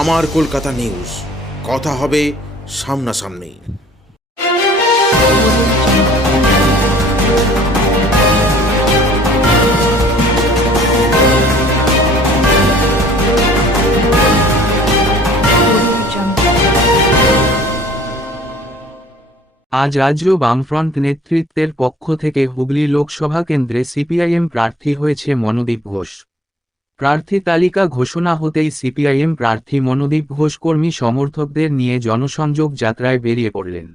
আমার কলকাতা নিউজ, কথা হবে সামনাসামনি। আজ রাজ্য বামফ্রন্ট নেতৃত্বের পক্ষ থেকে হুগলি লোকসভা কেন্দ্রে সিপিআইএম প্রার্থী হয়েছে মনোদীপ ঘোষ। প্রার্থী তালিকা ঘোষণা হতেই সিপিআইএম প্রার্থী মনোদীপ ঘোষ কর্মী সমর্থকদের নিয়ে জনসংযোগ যাত্রায় বেরিয়ে পড়লেন।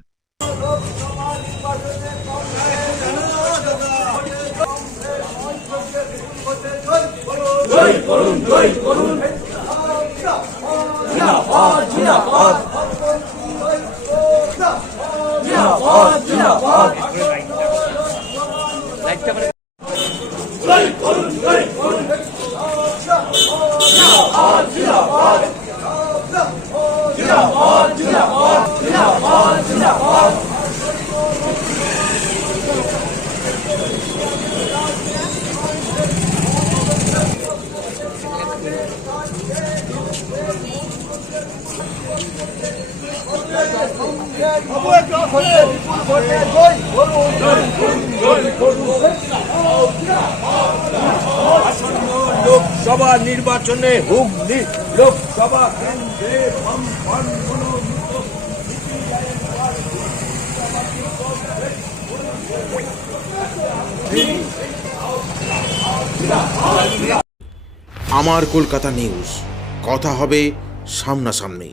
লোকসভা নির্বাচনে হুগলি লোকসভা কেন্দ্রে আমার কলকাতা নিউজ, কথা হবে সামনাসামনি।